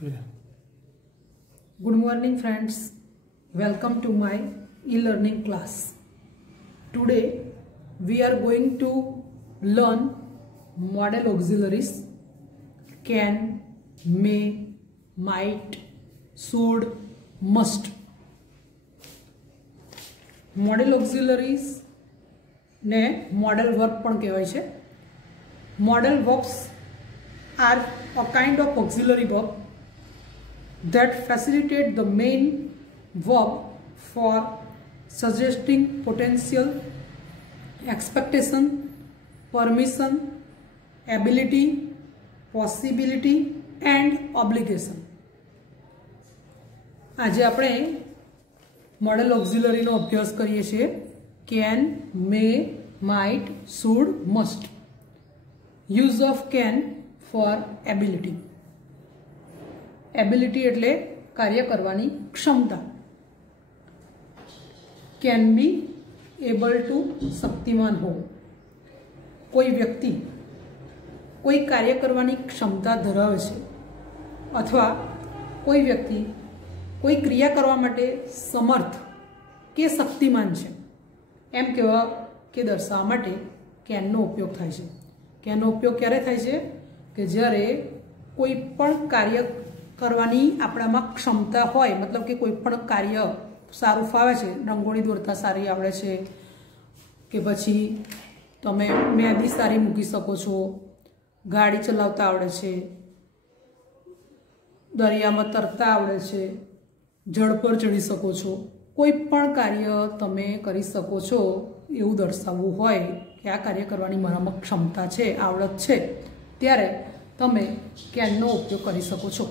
Good morning friends, welcome to my e-learning class. Today we are going to learn modal auxiliaries can, may, might, should, must. Modal auxiliaries ने modal verb पण કહેવાય છે. Modal verbs are a kind of auxiliary verb that facilitate the main verb for suggesting potential, expectation, permission, ability, possibility and obligation. આજે આપણે model auxiliary નો અભ્યાસ કરીએ છીએ. Can, may, might, should, must. Use of can for ability. Ability એટલે કાર્ય કરવાની ક્ષમતા. Can be able to શક્તિમાન હોવું. કોઈ વ્યક્તિ કોઈ કાર્ય કરવાની ક્ષમતા ધરાવે છે અથવા કોઈ વ્યક્તિ કોઈ ક્રિયા કરવા માટે સમર્થ કે શક્તિમાન છે એમ કહેવા કે દર્શાવવા માટે કેનનો ઉપયોગ થાય છે. કેનનો ઉપયોગ ક્યારે થાય છે કે જ્યારે કોઈ પણ કાર્ય કરવાની આપણામાં ક્ષમતા હોય, મતલબ કે કોઈ પણ કાર્ય સારું ફાવે છે, રંગોળી દોરતા સારી આવડે છે કે પછી તમે મહેંદી સારી મૂકી શકો છો, ગાડી ચલાવતા આવડે છે, દરિયામાં તરતા આવડે છે, જળ પર ચડી શકો છો, કોઈ પણ કાર્ય તમે કરી શકો છો એવું દર્શાવવું હોય કે આ કાર્ય કરવાની મારામાં ક્ષમતા છે, આવડત છે, ત્યારે તમે કેનનો ઉપયોગ કરી શકો છો.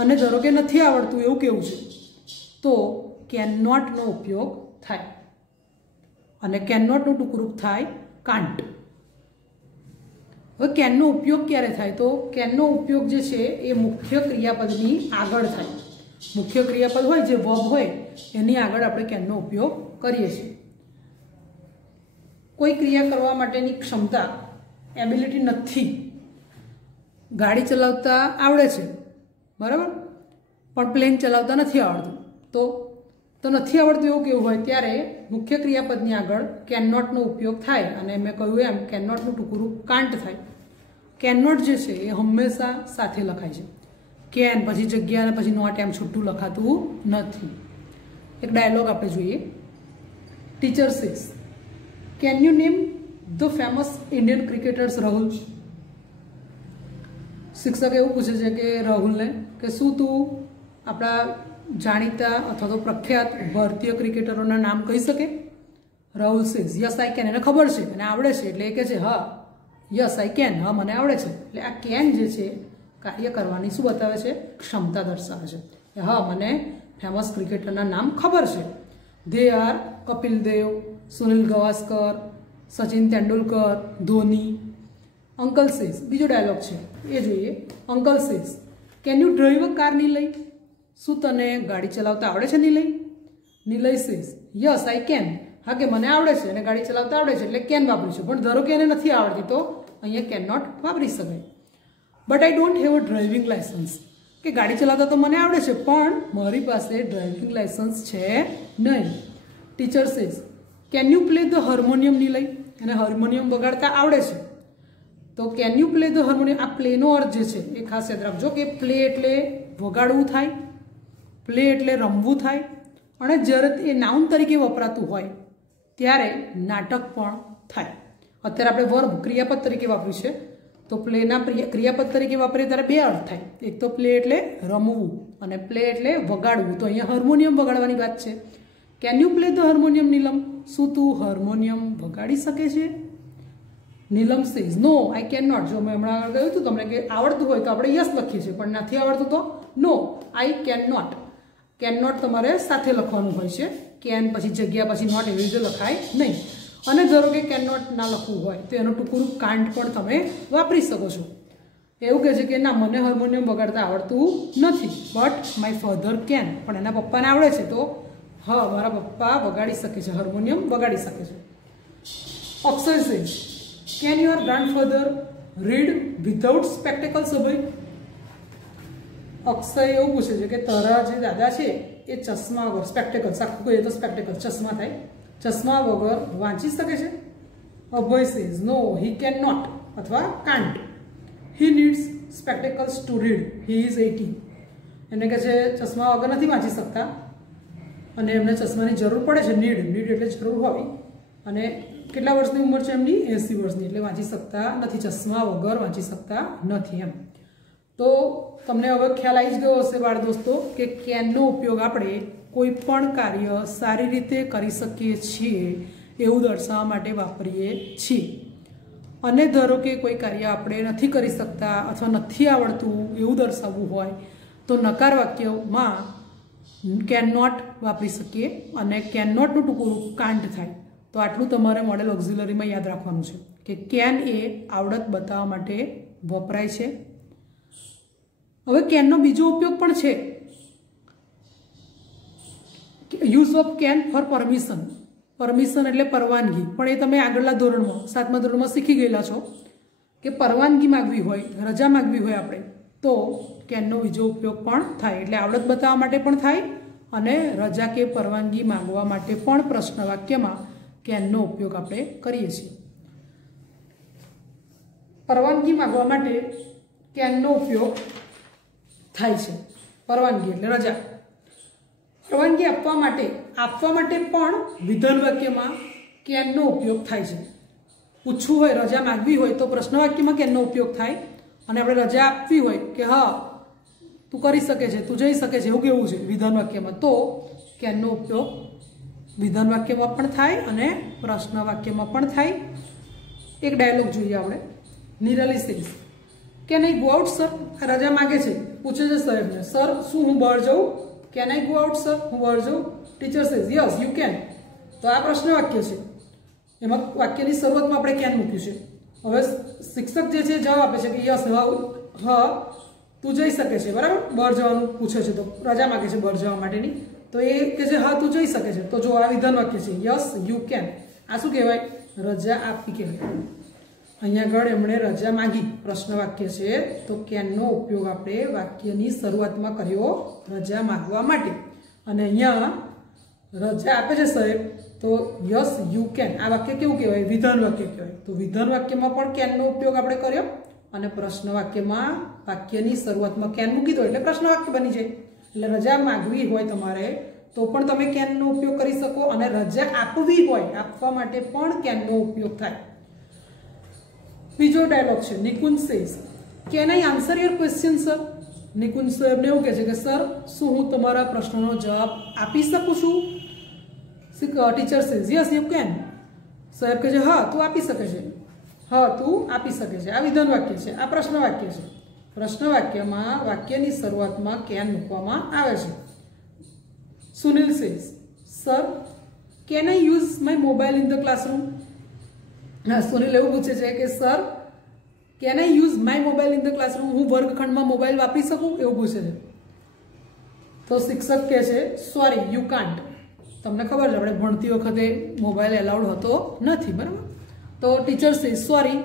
અને ધારો કે નથી આવડતું એવું કેવું છે તો કેન નોટનો ઉપયોગ થાય. અને કેન નોટનું ટૂંકું થાય કાન્ટ. હવે કેનનો ઉપયોગ ક્યારે થાય તો કેનનો ઉપયોગ જે છે એ મુખ્ય ક્રિયાપદની આગળ થાય. મુખ્ય ક્રિયાપદ હોય જે વર્બ હોય એની આગળ આપણે કેનનો ઉપયોગ કરીએ છીએ. કોઈ ક્રિયા કરવા માટેની ક્ષમતા એબિલિટી નથી. ગાડી ચલાવતા આવડે છે બરાબર, પણ પ્લેન ચલાવતા નથી આવડતું તો નથી આવડતું એવું કેવું હોય ત્યારે મુખ્ય ક્રિયાપદની આગળ કેન નોટનો ઉપયોગ થાય. અને મેં કહ્યું એમ કેન નોટનું ટૂંકું કાન્ટ થાય. કેન નોટ જે છે એ હંમેશા સાથે લખાય છે. કેન પછી જગ્યા અને પછી નોટ એમ છૂટું લખાતું નથી. એક ડાયલોગ આપણે જોઈએ. Teacher says, can you name the famous Indian cricketers Rahul? શિક્ષક એવું પૂછે છે કે રાહુલને કે શું તું આપણા જાણીતા અથવા તો પ્રખ્યાત ભારતીય ક્રિકેટરોના નામ કહી શકે? Rahul says yes I can. એને ખબર છે અને આવડે છે એટલે એ કહે છે હા યસ આઈ કેન, હા મને આવડે છે. એટલે આ કેન જે છે કાર્ય કરવાની શું બતાવે છે? ક્ષમતા દર્શાવે છે કે હા મને ફેમસ ક્રિકેટરના નામ ખબર છે. They are Kapil Dev, Sunil Gavaskar, Sachin Tendulkar, Dhoni. Uncle says, બીજો ડાયલોગ છે એ જોઈએ. Uncle says, can you drive a car Nilay? શું તને ગાડી ચલાવતા આવડે છે Nilay? Nilay says yes I can. હા કે મને આવડે છે અને ગાડી ચલાવતા આવડે છે એટલે કેન વાપરીશું. પણ ધારો કે એને નથી આવડતી તો અહીંયા કેન નોટ વાપરી શકાય. But I don't have a driving licence. કે ગાડી ચલાવતા તો મને આવડે છે પણ મારી પાસે ડ્રાઇવિંગ લાયસન્સ છે નહીં. Teacher says can you play the harmonium Nilay? અને હાર્મોનિયમ વગાડતા આવડે છે તો can you play the harmonium. આ પ્લેનો અર્થ જે છે એ ખાસ યાદ રાખજો કે પ્લે એટલે વગાડવું થાય, પ્લે એટલે રમવું થાય. અને જ્યારે એ નાઉન તરીકે વપરાતું હોય ત્યારે નાટક પણ થાય. અત્યારે આપણે વર્બ ક્રિયાપદ તરીકે વાપર્યું છે તો પ્લેના ક્રિયાપદ તરીકે વાપરીએ ત્યારે બે અર્થ થાય. એક તો પ્લે એટલે રમવું અને પ્લે એટલે વગાડવું. તો અહીંયા હાર્મોનિયમ વગાડવાની વાત છે. Can you play the harmonium Neelam? શું તું હાર્મોનિયમ વગાડી શકે છે? Neelam says no I can not. જો મેં હમણાં આગળ કહ્યું હતું તમને કે આવડતું હોય તો આપણે યસ લખીએ છીએ પણ નથી આવડતું તો no I can not. Can not તમારે સાથે લખવાનું હોય છે. કેન પછી જગ્યા પછી નોટ એવી રીતે લખાય નહીં. અને ધારો કે કેન નોટ ના લખવું હોય તો એનું ટૂંકું કાન્ટ પણ તમે વાપરી શકો છો. એવું કહે છે કે ના મને હાર્મોનિયમ વગાડતા આવડતું નથી બટ માય ફાધર કેન. પણ એના પપ્પાને આવડે છે તો હા મારા પપ્પા વગાડી શકે છે, હાર્મોનિયમ વગાડી શકે છે. Akshay says can your grandfather read without spectacles? Abhay Akshay એવું પૂછે છે કે તારા જે દાદા છે એ ચશ્મા વગર સ્પેક્ટેકલ્સ આખું કહીએ તો સ્પેક્ટેકલ્સ ચશ્મા થાય ચશ્મા વગર વાંચી શકે છે Abhay says no he can not અથવા can't he needs spectacles to read he is 18 એને કહે છે ચશ્મા વગર નથી વાંચી શકતા અને એમને ચશ્માની જરૂર પડે છે નીડ એટલે જરૂર હોવી અને કેટલા વર્ષની ઉંમર છે એમની 80 વર્ષની એટલે વાંચી શકતા નથી ચશ્મા વગર વાંચી શકતા નથી એમ તો તમને હવે ખ્યાલ આવી જ ગયો હશે બાળ દોસ્તો કે કેનનો ઉપયોગ આપણે કોઈ પણ કાર્ય સારી રીતે કરી શકીએ છીએ એવું દર્શાવવા માટે વાપરીએ છીએ અને ધારો કે કોઈ કાર્ય આપણે નથી કરી શકતા અથવા નથી આવડતું એવું દર્શાવવું હોય તો નકાર વાક્યમાં કેન નોટ વાપરી શકીએ અને કેન નોટનું ટૂંકું કાન્ટ થાય તો આટલું તમારે મોડેલ ઓક્ઝિલરીમાં યાદ રાખવાનું છે કે કેન એ આવડત બતાવવા માટે વપરાય છે હવે કેનનો બીજો ઉપયોગ પણ છે use of can for permission એટલે પરવાનગી પણ એ તમે આગળના ધોરણમાં 7મા ધોરણમાં શીખી ગયેલા છો કે પરવાનગી માગવી હોય રજા માગવી હોય આપણે તો કેનનો બીજો ઉપયોગ પણ થાય એટલે આવડત બતાવવા માટે પણ થાય અને રજા કે પરવાનગી માંગવા માટે પણ પ્રશ્ન વાક્યમાં કેનનો ઉપયોગ આપણે કરીએ છીએ પરવાનગી માંગવા માટે કેનનો ઉપયોગ થાય છે પરવાનગી એટલે રજા પરવાનગી આપવા માટે પણ વિધાન વાક્યમાં કેનનો ઉપયોગ થાય છે પૂછવું હોય રજા માંગવી હોય તો પ્રશ્ન વાક્યમાં કેનનો ઉપયોગ થાય અને આપણે રજા આપવી હોય કે હા તું કરી શકે છે તું જઈ શકે છે એવું કેવું છે વિધાન વાક્યમાં તો કેનનો ઉપયોગ વિધાન વાક્યમાં પણ થાય અને પ્રશ્ન વાક્યમાં પણ થાય એક ડાયલોગ જોઈએ આપણે Nirali says can I go out sir રજા માગે છે પૂછે છે સાહેબને સર શું હું બહાર જાઉં can I go out sir હું બહાર જાઉં teacher says yes you can તો આ પ્રશ્ન વાક્ય છે એમાં વાક્યની શરૂઆતમાં આપણે કેન મૂક્યું છે હવે શિક્ષક જે છે જવાબ આપે છે કે યસ હા તું જઈ શકે છે બરાબર બહાર જવાનું પૂછે છે તો રજા માગે છે બહાર જવા માટેની તો એ કે છે હા તું જઈ શકે છે તો જો આ વિધાન વાક્ય છે યસ યુ કેન આ શું કહેવાય રજા આપવી કહેવાય અહીંયા આગળ એમણે રજા માંગી પ્રશ્ન વાક્ય છે તો કેનનો ઉપયોગ આપણે વાક્યની શરૂઆતમાં કર્યો રજા માંગવા માટે અને અહીંયા રજા આપે છે સાહેબ તો યસ યુ કેન આ વાક્ય કેવું કહેવાય વિધાન વાક્ય કહેવાય તો વિધાન વાક્યમાં પણ કેનનો ઉપયોગ આપણે કર્યો અને પ્રશ્ન વાક્યમાં વાક્યની શરૂઆતમાં કેન મૂકી દો એટલે પ્રશ્ન વાક્ય બની જાય એટલે રજા માંગવી હોય તમારે તો પણ તમે કેનનો ઉપયોગ કરી શકો અને રજા આપવી હોય આપવા માટે પણ કેનનો ઉપયોગ થાય બીજો ડાયલોગ છે Nikunj says can I answer your question sir Nikunj સાહેબને એવું કહે છે કે સર શું હું તમારા પ્રશ્નનો જવાબ આપી શકું છું teacher says yes you can સાહેબ કહે છે હા તું આપી શકે છે હા તું આપી શકે છે આ વિધાન વાક્ય છે આ પ્રશ્ન વાક્ય છે પ્રશ્ન વાક્યમાં વાક્યની શરૂઆતમાં કેન મૂકવામાં આવે છે Sunil says sir can I use my mobile in the classroom હા સુનિલ એવું પૂછે છે કે sir can I use my mobile in the classroom હું વર્ગખંડમાં મોબાઈલ વાપરી શકું એવું પૂછે છે તો શિક્ષક કહે છે સોરી યુ કાન્ટ તમને ખબર છે આપણે ભણતી વખતે મોબાઈલ એલાઉડ હતો નથી બરાબર તો ટીચર સે સોરી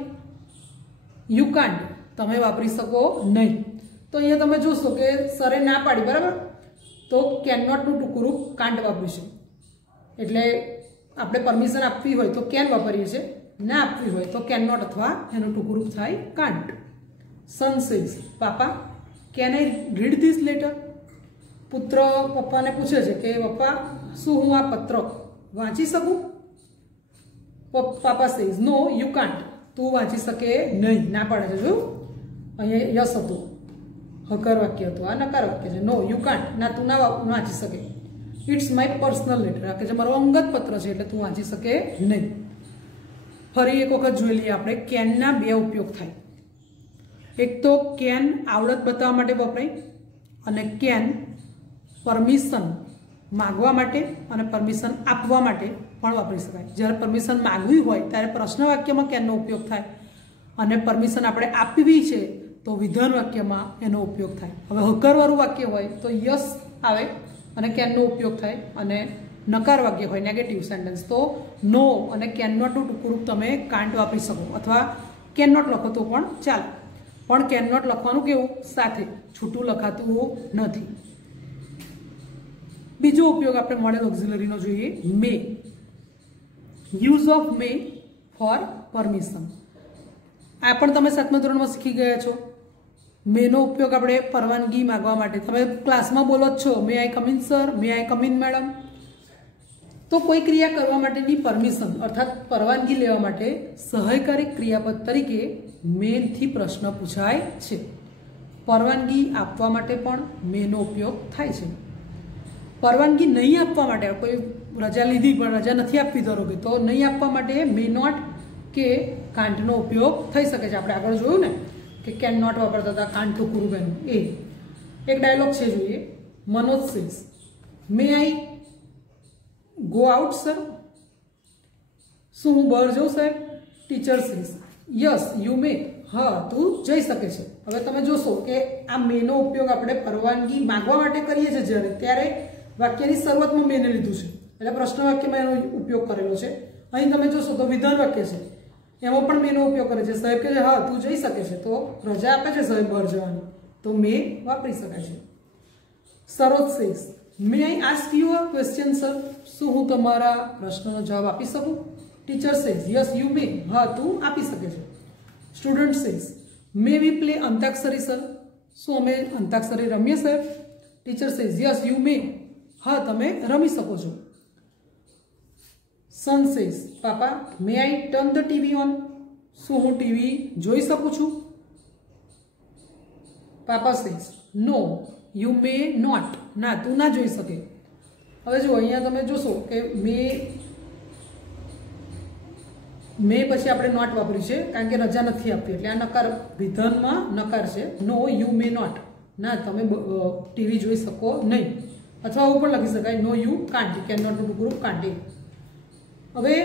યુ કાન્ટ તમે વાપરી શકો નહીં તો અહીંયા તમે જોશો કે સરે ના પાડી બરાબર તો કેન નોટનું ટૂંકું રૂપ કાન્ટ વાપરીશું એટલે આપણે પરમિશન આપવી હોય તો કેન વાપરીએ છીએ ના આપવી હોય તો કેન નોટ અથવા એનું ટૂંકું રૂપ થાય can't son says papa can I read this letter પુત્ર પપ્પાને પૂછે છે કે પપ્પા શું હું આ પત્ર વાંચી શકું પાપા સેઝ નો યુ કાન્ટ તું વાંચી શકે નહીં ના પાડે છે જો અહીંયા યસ હતું હકાર વાક્ય હતું આ નકાર વાક્ય છે નો યુ કાન્ટ ના તું ના વાંચી શકે ઇટ્સ માય પર્સનલ લેટર આ કે જે મારો અંગત પત્ર છે એટલે તું વાંચી શકે નહીં ફરી એક વખત જોઈ લઈએ આપણે કેનના બે ઉપયોગ થાય એક તો કેન આવડત બતાવવા માટે વપરાય અને કેન પરમિશન માગવા માટે અને પરમિશન આપવા માટે પણ વાપરી શકાય જ્યારે પરમિશન માગવી હોય ત્યારે પ્રશ્ન વાક્યમાં કેનનો ઉપયોગ થાય અને પરમિશન આપણે આપવી છે તો વિધાન વાક્યમાં એનો ઉપયોગ થાય હવે હકારવાળું વાક્ય હોય તો યસ આવે અને કેનનો ઉપયોગ થાય અને નકાર વાક્ય હોય નેગેટિવ સેન્ટેન્સ તો નો અને કેન નોટનું ટૂંકું રૂપ તમે કાન્ટ વાપરી શકો અથવા કેન નોટ લખો તો પણ ચાલે પણ કેન નોટ લખવાનું કેવું સાથે, છૂટું લખાતું નથી. બીજો ઉપયોગ આપણે મોડેલ ઓક્ઝિલરીનો જોઈએ, may. Use of may for permission. આ પણ તમે 7મા ધોરણમાં શીખી ગયા છો. મેનો ઉપયોગ આપણે પરવાનગી માંગવા માટે, તમે ક્લાસમાં બોલો જ છો, may I come in sir, may I come in madam. તો કોઈ ક્રિયા કરવા માટેની પરમિશન અર્થાત પરવાનગી લેવા માટે સહાયકારી ક્રિયાપદ તરીકે મેનથી પ્રશ્ન પૂછાય છે. પરવાનગી આપવા માટે પણ મેનો ઉપયોગ થાય છે. પરવાનગી નહીં આપવા માટે, કોઈ રજા લીધી પણ રજા નથી આપવી ધારો કે, તો નહીં આપવા માટે મે નોટ કે કાંટનો ઉપયોગ થઈ શકે છે. આપણે આગળ જોયું ને કે કેન નોટ વાપરતા હતા, કાંટ તો કુરુબેન. એ એક ડાયલોગ છે, જોઈએ. Manoj says, may I go out sir? શું હું બહાર જઉં સાહેબ? Teacher says, yes you may. હા, તું જઈ શકે છે. હવે તમે જોશો કે આ મેનો ઉપયોગ આપણે પરવાનગી માંગવા માટે કરીએ છીએ જ્યારે, ત્યારે વાક્યની શરૂઆતમાં મેને લીધું છે, એટલે પ્રશ્ન વાક્યમાં એનો ઉપયોગ કરેલો છે. અહીં તમે જોશો તો વિધાન વાક્ય છે, એમાં પણ મેનો ઉપયોગ કરે છે. સાહેબ કહે છે હા તું જઈ શકે છે, તો રજા આપે છે સાહેબ બહાર જવાની, તો મે વાપરી શકાય છે. Saroj says, may I ask you a question sir? શું હું તમારા પ્રશ્નનો જવાબ આપી શકું? Teacher says, yes you may. હા, તું આપી શકે છે. Student says, may we play Antakshari sir? શું અમે અંતાક્ષરી રમીએ સાહેબ? Teacher says, yes you may. હા, તમે રમી શકો છો. Son says, papa may I turn the TV on? શું હું ટીવી જોઈ શકું છું? Papa says, no you may not. ના, તું ના જોઈ શકે. હવે જો અહીંયા તમે જોશો કે મે પછી આપણે નોટ વાપર્યું છે, કારણ કે રજા નથી આપતી, એટલે આ નકાર વિધાનમાં નકાર છે. નો યુ મે નોટ. ના, તમે ટીવી જોઈ શકો નહીં. અથવા આવું પણ લખી શકાય, નો યુ કાન્ટ, કેન નોટ નું ટુકડું કાંટે. હવે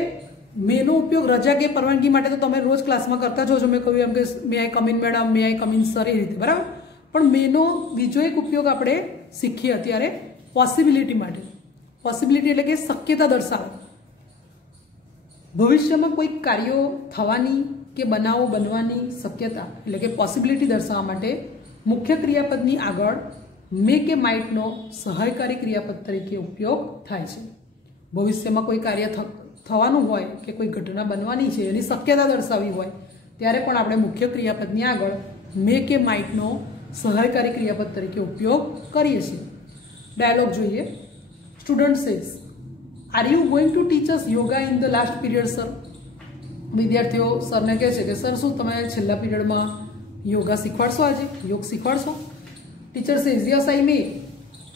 મેનો ઉપયોગ રજા કે પરવાનગી માટે તો તમે રોજ ક્લાસમાં કરતા જ છો. મેં કહ્યું એમ કે may I come in madam, may I come in sir, એ રીતે, બરાબર. પણ મેનો બીજો એક ઉપયોગ આપણે શીખીએ અત્યારે પોસિબિલિટી માટે. પોસિબિલિટી એટલે કે શક્યતા દર્શાવે. ભવિષ્યમાં કોઈ કાર્યો થવાની કે બનાવો બનવાની શક્યતા એટલે કે પોસિબિલિટી દર્શાવવા માટે મુખ્ય ક્રિયાપદની આગળ મે કે માઇટનો સહાયકારી ક્રિયાપદ તરીકે ઉપયોગ થાય છે. ભવિષ્યમાં કોઈ કાર્ય થવાનું હોય કે કોઈ ઘટના બનવાની છે, એની શક્યતા દર્શાવવી હોય, ત્યારે પણ આપણે મુખ્ય ક્રિયાપદની આગળ મે કે માઇટનો સહાયકારી ક્રિયાપદ તરીકે ઉપયોગ કરીએ છીએ. ડાયલોગ જોઈએ. Student says, are you going to teach us yoga in the last period sir? વિદ્યાર્થીઓ સરને કહે છે કે સર શું તમે છેલ્લા પીરિયડમાં યોગા શીખવાડશો, આજે યોગ શીખવાડશો? ટીચર સેઝ, યસ આઈ મે.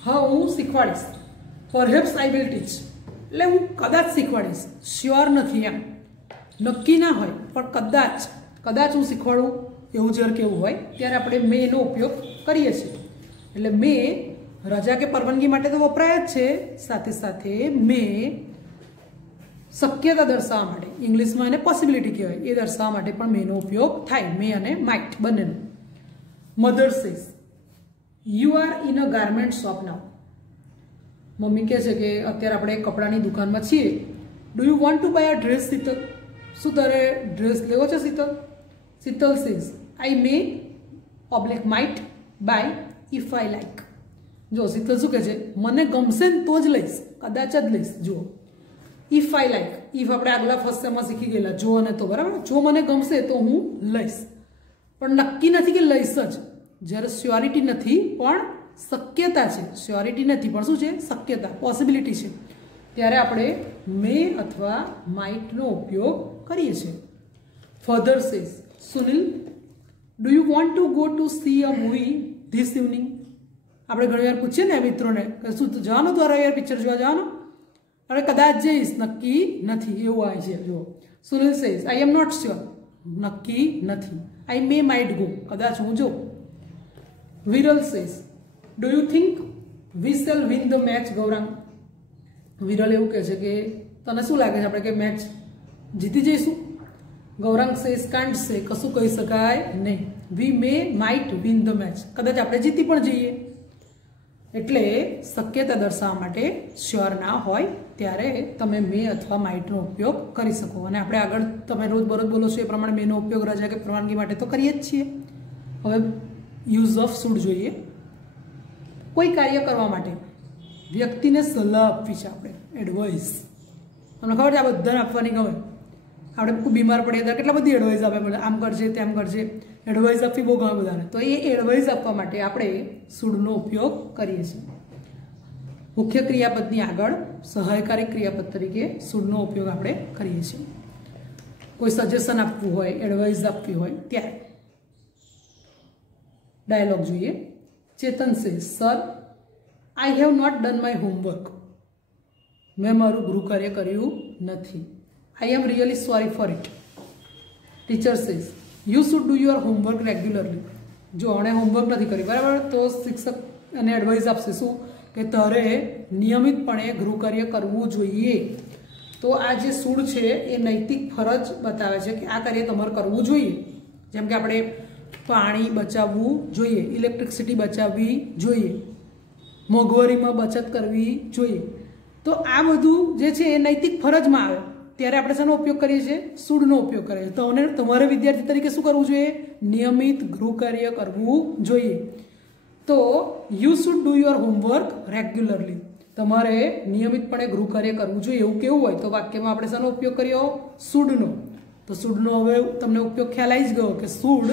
હા, હું શીખવાડીશ. પરહેપ્સ આઈ વિલ ટીચ, એટલે હું કદાચ શીખવાડીશ, શ્યોર નથી એમ, નક્કી ના હોય પણ કદાચ હું શીખવાડું, એવું જ્યારે કેવું હોય ત્યારે આપણે મેનો ઉપયોગ કરીએ છીએ. એટલે મે રજા કે પરવાનગી માટે તો વપરાય જ છે, સાથે સાથે મે શક્યતા દર્શાવવા માટે, ઇંગ્લિશમાં એને પોસિબિલિટી કહેવાય, એ દર્શાવવા માટે પણ મેનો ઉપયોગ થાય, મે અને માઇટ બંનેનો. Mother says, you are in a garment shop now? મમ્મી કહે છે કે અત્યારે આપણે કપડાની દુકાનમાં છીએ. Do you want to buy a dress Sheetal? શું તારે ડ્રેસ લેવો છે શીતલ? Sheetal says, I may oblique might buy if I like. જો શીતલ શું કહે છે, મને ગમશે ને તો જ લઈશ, કદાચ જ લઈશ. જુઓ, ઇફ આઈ લાઈક, ઇફ આપણે આગલા ફર્સ્ટ સેમમાં શીખી ગયેલા, જો અને તો, બરાબર. જો મને ગમશે તો હું લઈશ, પણ નક્કી નથી કે લઈશ જ. જ્યારે શ્યોરિટી નથી પણ શક્યતા છે, શ્યોરિટી નથી પણ શું છે, શક્યતા, પોસિબિલિટી છે, ત્યારે આપણે મે અથવા માઇટનો ઉપયોગ કરીએ છીએ. Further says, Sunil do you want to go to C a movie this evening? આપણે ઘણી વાર પૂછીએ ને મિત્રોને કે શું જવાનું તો યાર પિક્ચર જોવા જવાનું? અરે કદાચ જઈશ, નક્કી નથી, એવું આવે છે. જુઓ, Sunil says, I am not sure, નક્કી નથી. આઈ મે માઇટ ગો, કદાચ હું જાઉં. Viral says, do you think we shall win the match Gaurang? Viral એવું કહે છે કે તને શું લાગે છે આપણે કે મેચ જીતી જઈશું? ગૌરાંગ સેઝ, કાન્ટ સે, કશું કહી શકાય નહીં. We may might win the match, કદાચ આપણે જીતી પણ જઈએ. એટલે શક્યતા દર્શાવવા માટે શ્યોર ના હોય ત્યારે તમે મે અથવા માઇટનો ઉપયોગ કરી શકો. અને આપણે આગળ તમે રોજબરોજ બોલો છો એ પ્રમાણે મેનો ઉપયોગ રજા કે પરવાનગી માટે તો કરીએ જ છીએ. હવે યુઝ ઓફ શુડ જોઈએ. કોઈ કાર્ય કરવા માટે વ્યક્તિને સલાહ આપવી છે આપણે, એડવાઇસ. તમને ખબર છે આ બધાને આપવાની ગમે. આપણે કોઈ બીમાર પડીએ ત્યારે કેટલા બધી એડવાઇસ આપે, બોલે આમ કરજે તેમ કરજે, એડવાઇસ આપવી બહુ ગમે બધાને. તો એ એડવાઇસ આપવા માટે આપણે શુડનો ઉપયોગ કરીએ છીએ. મુખ્ય ક્રિયાપદની આગળ સહાયકારી ક્રિયાપદ તરીકે શુડનો ઉપયોગ આપણે કરીએ છીએ. કોઈ સજેશન આપવું હોય, એડવાઇસ આપવી હોય ત્યારે. ડાયલોગ જોઈએ. Chetan says sir I have not done my homework. મેં મારું ગૃહ કાર્ય કર્યું નથી. I am really sorry for it. Teacher says you should do your homework regularly. જો આણે હોમવર્ક નથી કર્યું બરાબર, તો શિક્ષક એને એડવાઇસ આપશે શું કે તારે નિયમિતપણે ગૃહ કાર્ય કરવું જોઈએ. તો આ જે શુડ છે એ નૈતિક ફરજ બતાવે છે કે આ કાર્ય તમારે કરવું જોઈએ. જેમ કે આપણે પાણી બચાવવું જોઈએ, ઇલેક્ટ્રિસિટી બચાવવી જોઈએ, મોંઘવારીમાં બચત કરવી જોઈએ. તો આ બધું જે છે એ નૈતિક ફરજમાં આવે ત્યારે આપણે શેનો ઉપયોગ કરીએ છીએ? શુડનો ઉપયોગ કરીએ છીએ. તો તમારે વિદ્યાર્થી તરીકે શું કરવું જોઈએ? નિયમિત ગૃહ કાર્ય કરવું જોઈએ. તો you should do your homework regularly. તમારે નિયમિતપણે ગૃહ કાર્ય કરવું જોઈએ. એવું કેવું હોય તો વાક્યમાં આપણે શેનો ઉપયોગ કર્યો? શુડનો. તો શુડનો હવે તમને ઉપયોગ ખ્યાલ આવી જ ગયો કે શુડ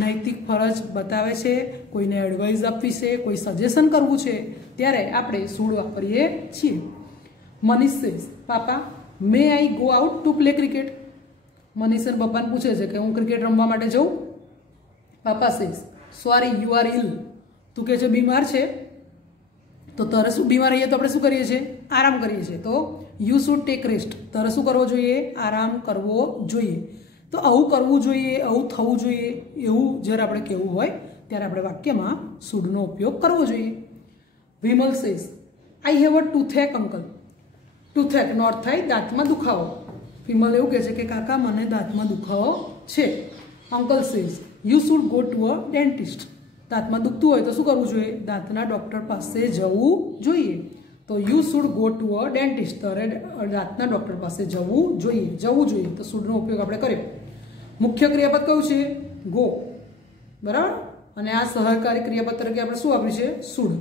નૈતિક ફરજ બતાવે છે, કોઈને એડવાઇસ આપવી છે, કોઈ સજેશન કરવું છે ત્યારે આપણે શુડ વાપરીએ છીએ. Manish says papa may I go out to play cricket. Manish પપ્પાને પૂછે છે કે હું ક્રિકેટ રમવા માટે જાઉં. પાપા સેઝ સોરી યુ આર ઇલ. તું કહે છે બીમાર છે, તો તારે શું બીમાર રહીએ તો આપણે શું કરીએ છીએ? આરામ કરીએ છીએ. તો યુ શુડ ટેક રેસ્ટ. તારે શું કરવો જોઈએ? આરામ કરવો જોઈએ. તો આવું કરવું જોઈએ, આવું થવું જોઈએ, એવું જ્યારે આપણે કહેવું હોય ત્યારે આપણે વાક્યમાં શુડનો ઉપયોગ કરવો જોઈએ. Vimal says I have a toothache uncle. Toothache નો અર્થ થાય દાંતમાં દુખાવો. વિમલ એવું કહે છે કે કાકા મને દાંતમાં દુખાવો છે. Uncle says you should go to a dentist. દાંતમાં દુખતું હોય તો શું કરવું જોઈએ? દાંતના ડૉક્ટર પાસે જવું જોઈએ. તો you should go to a dentist. તારે દાંતના ડૉક્ટર પાસે જવું જોઈએ. જવું જોઈએ તો શુડનો ઉપયોગ આપણે કર્યો. મુખ્ય ક્રિયાપદ કયું છે? ગો. બરાબર. અને આ સહકારી ક્રિયાપદ તરીકે આપણે શું વાપર્યું છે? શુડ.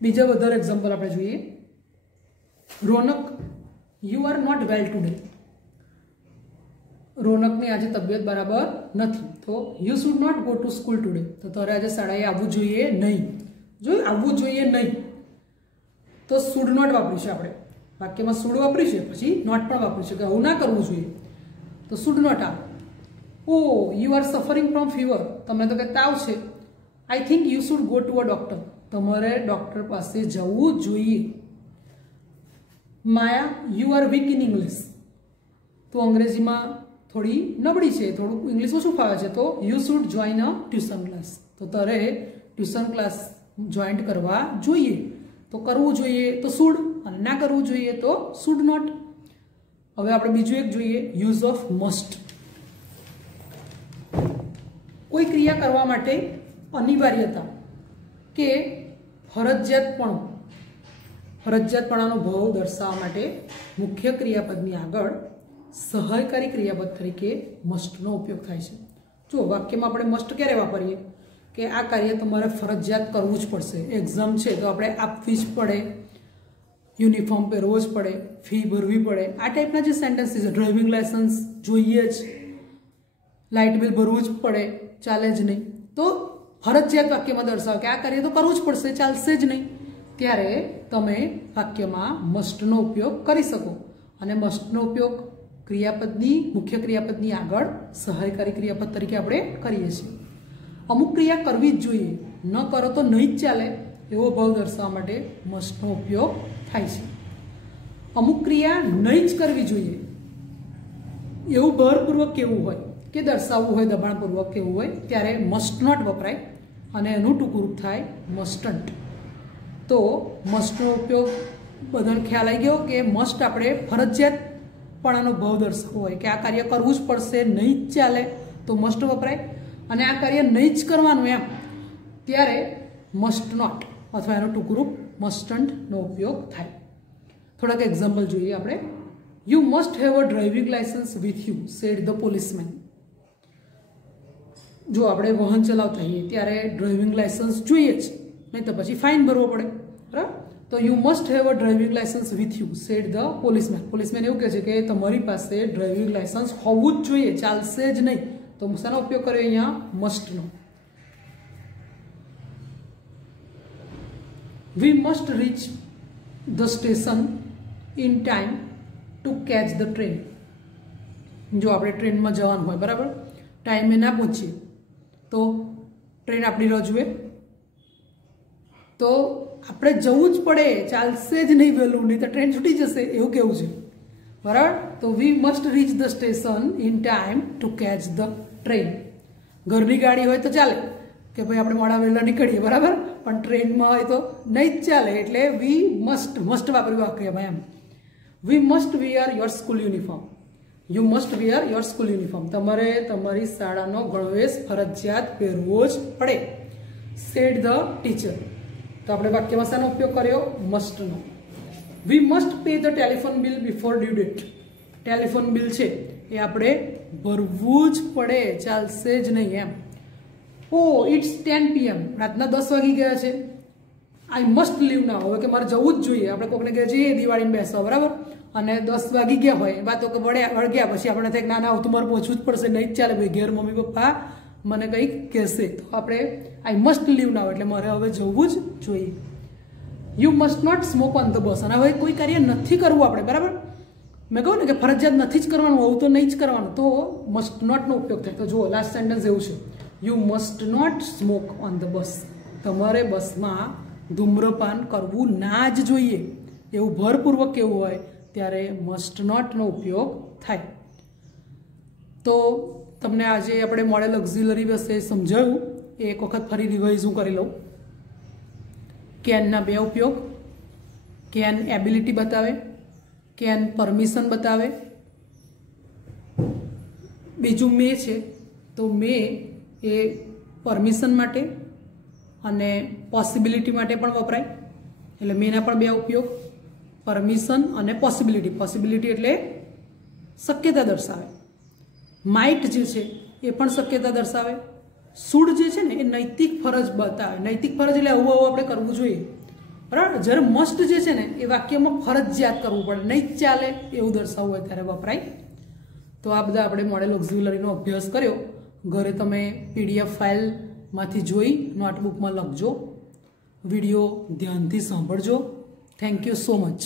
બીજા વધારે એક્ઝામ્પલ આપણે જોઈએ. Raunak you are not well today. રોનકની આજે તબિયત બરાબર નથી. તો you should not go to school today. તો તારે આજે શાળાએ આવવું જોઈએ નહીં. જો આવવું જોઈએ નહીં તો શુડ નોટ વાપરીશું આપણે. વાક્યમાં શુડ વાપરીશું, પછી નોટ પણ વાપરીશું કે આવું ના કરવું જોઈએ. તો શુડ નોટ આવે. Oh you are suffering from fever. તમને તો કે તાવ છે. I think you should go to a doctor. તમારે ડૉક્ટર પાસે જવું જોઈએ. Maya you are weak in English. તો અંગ્રેજીમાં થોડી નબળી છે, થોડુંક ઇંગ્લિશ ઓછું ફાવે છે. તો you should join a tuition class. તો તારે ટ્યુશન ક્લાસ જોઈન્ટ કરવા જોઈએ. તો કરવું જોઈએ તો શુડ, અને ના કરવું જોઈએ તો શુડ નોટ. હવે આપણે બીજું એક જોઈએ, યુઝ ઓફ મસ્ટ. કોઈ ક્રિયા કરવા માટે અનિવાર્યતા કે ફરજિયાતપણાનો ભાવ દર્શાવવા માટે મુખ્ય ક્રિયાપદની આગળ સહાયકારી ક્રિયાપદ તરીકે મસ્ટનો ઉપયોગ થાય છે. જો વાક્યમાં આપણે મસ્ટ ક્યારે વાપરીએ કે આ કાર્ય તમારે ફરજિયાત કરવું જ પડશે. એક્ઝામ છે તો આપણે આપવી જ પડે, યુનિફોર્મ પહેરવો જ પડે, ફી ભરવી પડે. આ ટાઈપના જે સેન્ટેન્સીસ છે, ડ્રાઇવિંગ લાયસન્સ જોઈએ જ, લાઇટ બિલ ભરવું જ પડે, ચાલે જ નહીં. તો ફરજિયાત વાક્યમાં દર્શાવો કે આ કાર્ય તો કરવું જ પડશે, ચાલશે જ નહીં. ત્યારે તમે વાક્યમાં મસ્ટનો ઉપયોગ કરી શકો. અને મસ્ટનો ઉપયોગ મુખ્ય ક્રિયાપદની આગળ સહાયકારી ક્રિયાપદ તરીકે આપણે કરીએ છીએ. અમુક ક્રિયા કરવી જ જોઈએ, ન કરો તો નહીં જ ચાલે એવો ભાવ દર્શાવવા માટે મસ્ટનો ઉપયોગ થાય છે. અમુક ક્રિયા નહીં જ કરવી જોઈએ એવું ભારપૂર્વક કહેવું હોય કે દર્શાવવું હોય, દબાણપૂર્વક કહેવું હોય ત્યારે મસ્ટ નોટ વપરાય અને એનું ટૂંકું રૂપ થાય મસ્ટન્ટ. તો મસ્ટનો ઉપયોગ બધાને ખ્યાલ આવી ગયો કે મસ્ટ આપણે ફરજિયાતપણાનો ભાવ દર્શાવવો હોય કે આ કાર્ય કરવું જ પડશે, નહીં જ ચાલે તો મસ્ટ વપરાય. અને આ કાર્ય નહીં જ કરવાનું એમ ત્યારે મસ્ટ નોટ અથવા એનું ટૂંકું રૂપ મસ્ટન્ટનો ઉપયોગ થાય. થોડાક એક્ઝામ્પલ જોઈએ આપણે. You must have a driving licence with you sad the policeman. જો આપણે વાહન ચલાવતા હોઈએ ત્યારે ડ્રાઇવિંગ લાયસન્સ જોઈએ જ, નહીં તો પછી ફાઇન ભરવો પડે, બરાબર. તો you must have a driving licence with you sad the policeman. Policeman એવું કહે છે કે તમારી પાસે ડ્રાઇવિંગ લાયસન્સ હોવું જ જોઈએ, ચાલશે જ નહીં. તો શાનો ઉપયોગ કર્યો અહીંયા? મસ્ટનો. We must reach the station in time to catch the train. જો આપણે ટ્રેનમાં જવાનું હોય, બરાબર, ટાઈમે ના પહોંચીએ તો ટ્રેન આપણી રાહ જુએ, તો આપણે જવું જ પડે, ચાલશે જ નહીં વહેલું, નહીં તો ટ્રેન છૂટી જશે, એવું કેવું છે, બરાબર. તો વી must reach the station in time to catch the train. ઘરની ગાડી હોય તો ચાલે કે ભાઈ આપણે મોડા વહેલા નીકળીએ, બરાબર, પણ ટ્રેનમાં હોય તો નહીં જ ચાલે. એટલે વી મસ્ટ વાપર્યું વાક્ય ભાઈ એમ. We must wear your school uniform. You must wear your school uniform. તમારે તમારી શાળાનો ગણવેશ ફરજિયાત પહેરવો જ પડે. Said the teacher. તો આપણે વાક્યમાં શાનો ઉપયોગ કર્યો? મસ્ટનો. We must pay the telephone bill before due date. Telephone bill છે એ આપણે ભરવું જ પડે, ચાલશે જ નહીં એમ. ઓ ઇટ્સ 10 PM. રાતના 10 વાગી ગયા છે. આઈ મસ્ટ લીવ ના. હવે કે મારે જવું જ જોઈએ. આપણે કોકને કહે જઈએ દિવાળીમાં બેસવા, બરાબર, અને 10 વાગી ગયા હોય, વાતો કે વળગ્યા, પછી આપણે થાય ના ના તમારે પહોંચવું જ પડશે, નહીં જ ચાલે ભાઈ, ઘેર મમ્મી પપ્પા મને કંઈક કહેશે. તો આપણે આઈ મસ્ટ લીવ ના, એટલે મારે હવે જવું જ જોઈએ. You must not smoke on the bus. અને હવે કોઈ કાર્ય નથી કરવું આપણે, બરાબર, મેં કહું ને કે ફરજિયાત નથી જ કરવાનું, હોવું તો નહીં જ કરવાનું, તો મસ્ટ નોટનો ઉપયોગ થાય. તો જુઓ લાસ્ટ સેન્ટેન્સ એવું છે, you must not smoke on the bus. તમારે બસમાં ધૂમ્રપાન કરવું ના જ જોઈએ, એવું ભારપૂર્વક કેવું હોય ત્યારે મસ્ટ નોટનો ઉપયોગ થાય. તો તમને આજે આપણે મોડેલ ઓક્ઝિલરી વિશે સમજાવ્યું, એ એક વખત ફરી રિવાઇઝ હું કરી લઉં. કેનના બે ઉપયોગ. કેન એબિલિટી બતાવે, કેન પરમિશન બતાવે. બીજું મે છે, તો મે એ પરમિશન માટે અને પોસિબિલિટી માટે પણ વપરાય. એટલે મેના પણ બે ઉપયોગ, પરમિશન અને પોસિબિલિટી. પોસિબિલિટી એટલે શક્યતા દર્શાવે. માઇટ જે છે એ પણ શક્યતા દર્શાવે. શુડ જે છે ને એ નૈતિક ફરજ બતાવે. નૈતિક ફરજ એટલે આવું આપણે કરવું જોઈએ, બરાબર. જ્યારે મસ્ટ જે છે ને એ વાક્યમાં ફરજિયાત કરવું પડે, નહીં જ ચાલે એવું દર્શાવવું હોય ત્યારે વપરાય. તો આ બધા આપણે મોડેલ ઓક્ઝિલરીનો અભ્યાસ કર્યો. ઘરે તમે PDF ફાઇલમાંથી જોઈ નોટબુકમાં લખજો, વિડીયો ધ્યાનથી સાંભળજો. Thank you so much.